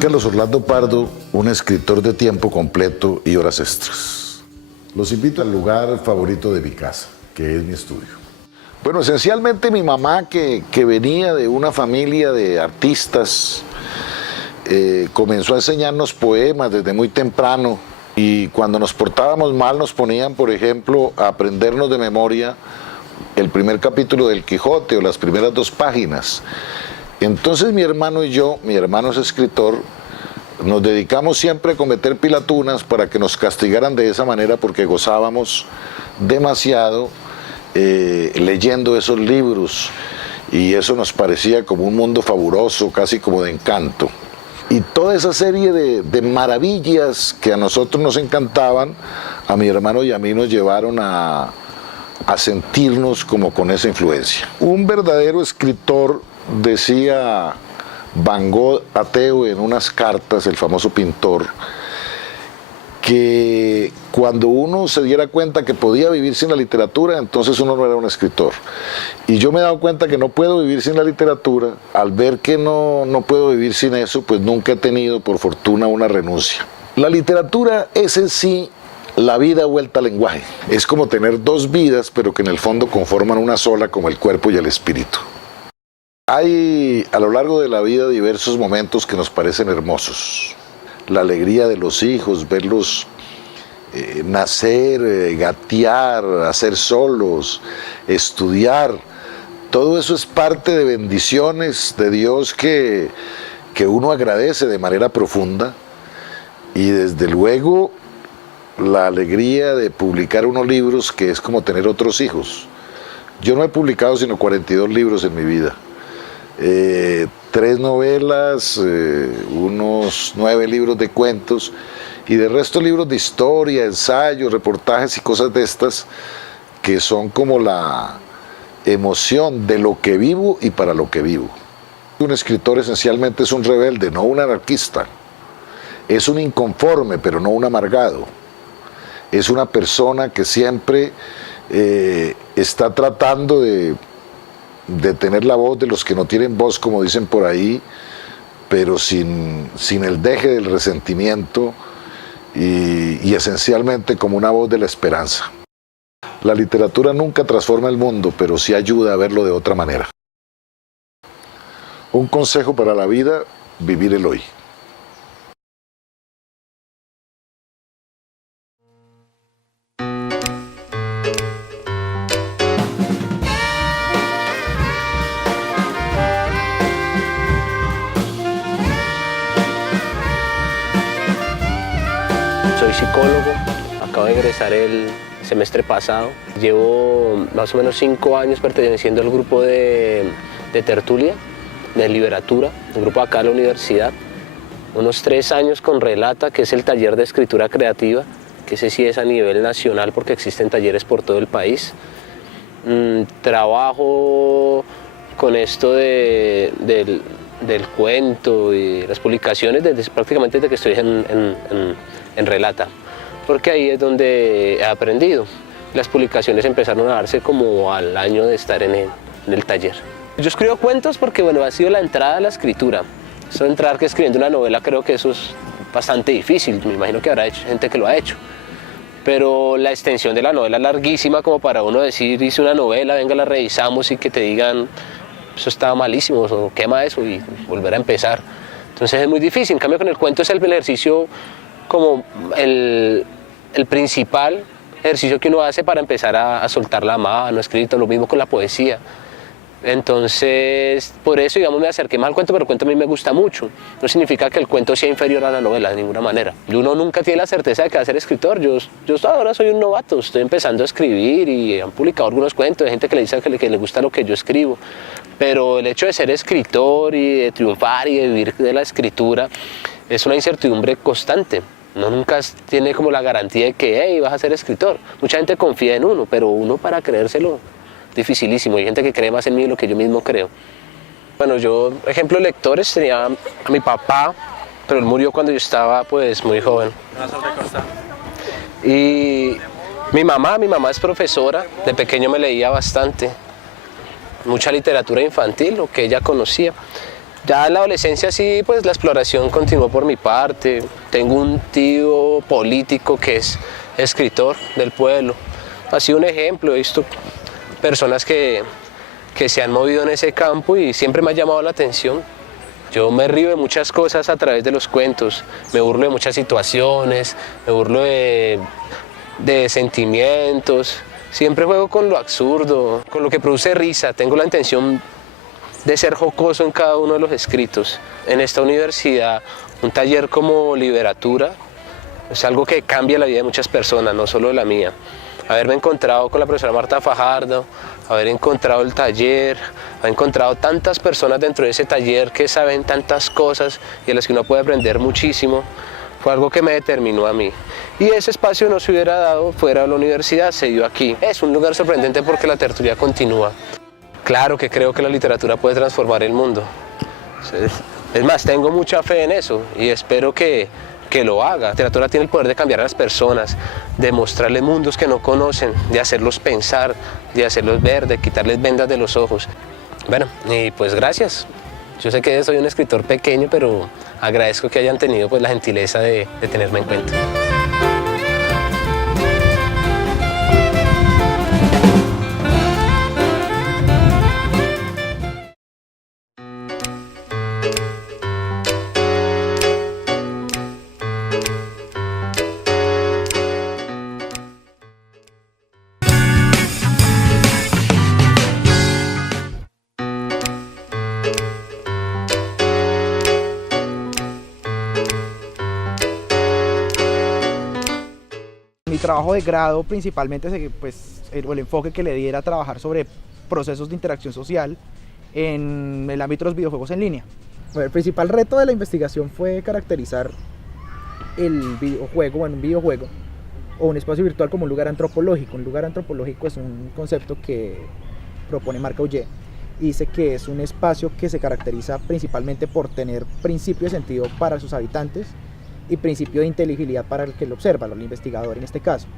Carlos Orlando Pardo, un escritor de tiempo completo y horas extras. Los invito al lugar favorito de mi casa, que es mi estudio. Bueno, esencialmente mi mamá, que venía de una familia de artistas, comenzó a enseñarnos poemas desde muy temprano, y cuando nos portábamos mal nos ponían, por ejemplo, a aprendernos de memoria el primer capítulo del Quijote o las primeras 2 páginas. Entonces mi hermano y yo, mi hermano es escritor, nos dedicamos siempre a cometer pilatunas para que nos castigaran de esa manera, porque gozábamos demasiado leyendo esos libros, y eso nos parecía como un mundo fabuloso, casi como de encanto. Y toda esa serie de maravillas que a nosotros nos encantaban, a mi hermano y a mí nos llevaron a sentirnos como con esa influencia. Un verdadero escritor, decía Van Gogh ateo en unas cartas, el famoso pintor, que cuando uno se diera cuenta que podía vivir sin la literatura, entonces uno no era un escritor. Y yo me he dado cuenta que no puedo vivir sin la literatura. Al ver que no puedo vivir sin eso, pues nunca he tenido, por fortuna, una renuncia. La literatura es en sí la vida vuelta al lenguaje. Es como tener 2 vidas, pero que en el fondo conforman una sola, como el cuerpo y el espíritu. Hay a lo largo de la vida diversos momentos que nos parecen hermosos. La alegría de los hijos, verlos nacer, gatear, hacer solos, estudiar. Todo eso es parte de bendiciones de Dios que uno agradece de manera profunda. Y desde luego la alegría de publicar unos libros, que es como tener otros hijos. Yo no he publicado sino 42 libros en mi vida. 3 novelas, unos 9 libros de cuentos, y de resto libros de historia, ensayos, reportajes y cosas de estas, que son como la emoción de lo que vivo y para lo que vivo. Un escritor esencialmente es un rebelde, no un anarquista. Es un inconforme, pero no un amargado. Es una persona que siempre está tratando de tener la voz de los que no tienen voz, como dicen por ahí, pero sin el deje del resentimiento, y esencialmente como una voz de la esperanza. La literatura nunca transforma el mundo, pero sí ayuda a verlo de otra manera. Un consejo para la vida: vivir el hoy. Soy psicólogo, acabo de egresar el semestre pasado. Llevo más o menos 5 años perteneciendo al grupo de tertulia, de literatura, el grupo acá de la universidad. Unos 3 años con Relata, que es el taller de escritura creativa, que ese sí es a nivel nacional porque existen talleres por todo el país. Trabajo con esto del cuento y las publicaciones prácticamente desde que estoy en Relata, porque ahí es donde he aprendido. Las publicaciones empezaron a darse como al año de estar en el taller. Yo escribo cuentos porque, bueno, ha sido la entrada a la escritura. Eso de entrar que escribiendo una novela, creo que eso es bastante difícil. Me imagino que habrá gente que lo ha hecho. Pero la extensión de la novela es larguísima como para uno decir, hice una novela, venga, la revisamos, y que te digan, eso estaba malísimo, o quema eso, y volver a empezar. Entonces es muy difícil. En cambio, con el cuento es el ejercicio, como el principal ejercicio que uno hace para empezar a soltar la mano, escrito, lo mismo con la poesía. Entonces, por eso, digamos, me acerqué más al cuento, pero el cuento a mí me gusta mucho. No significa que el cuento sea inferior a la novela, de ninguna manera. Uno nunca tiene la certeza de que va a ser escritor. Yo ahora soy un novato, estoy empezando a escribir y han publicado algunos cuentos de gente que le dice que le gusta lo que yo escribo. Pero el hecho de ser escritor y de triunfar y de vivir de la escritura es una incertidumbre constante. Uno nunca tiene como la garantía de que, hey, vas a ser escritor. Mucha gente confía en uno, pero uno, para creérselo, dificilísimo. Hay gente que cree más en mí de lo que yo mismo creo. Bueno, yo, ejemplo de lectores, tenía a mi papá, pero él murió cuando yo estaba pues muy joven. Y mi mamá es profesora, de pequeño me leía bastante, mucha literatura infantil, lo que ella conocía. Ya en la adolescencia sí, pues la exploración continuó por mi parte. Tengo un tío político que es escritor del pueblo. Ha sido un ejemplo, he visto personas que se han movido en ese campo y siempre me ha llamado la atención. Yo me río de muchas cosas a través de los cuentos, me burlo de muchas situaciones, me burlo de sentimientos. Siempre juego con lo absurdo, con lo que produce risa. Tengo la intención de ser jocoso en cada uno de los escritos. En esta universidad, un taller como literatura es algo que cambia la vida de muchas personas, no solo la mía. Haberme encontrado con la profesora Marta Fajardo, haber encontrado el taller, haber encontrado tantas personas dentro de ese taller que saben tantas cosas y de las que uno puede aprender muchísimo, fue algo que me determinó a mí. Y ese espacio no se hubiera dado fuera de la universidad, se dio aquí. Es un lugar sorprendente porque la tertulia continúa. Claro que creo que la literatura puede transformar el mundo. Es más, tengo mucha fe en eso y espero que lo haga. La literatura tiene el poder de cambiar a las personas, de mostrarles mundos que no conocen, de hacerlos pensar, de hacerlos ver, de quitarles vendas de los ojos. Bueno, y pues gracias. Yo sé que soy un escritor pequeño, pero agradezco que hayan tenido pues, la gentileza de tenerme en cuenta. Mi trabajo de grado principalmente el enfoque que le di era trabajar sobre procesos de interacción social en el ámbito de los videojuegos en línea. Bueno, el principal reto de la investigación fue caracterizar el videojuego, un videojuego o un espacio virtual como un lugar antropológico. Un lugar antropológico es un concepto que propone Marc Augé y dice que es un espacio que se caracteriza principalmente por tener principio de sentido para sus habitantes y principio de inteligibilidad para el que lo observa, el investigador en este caso.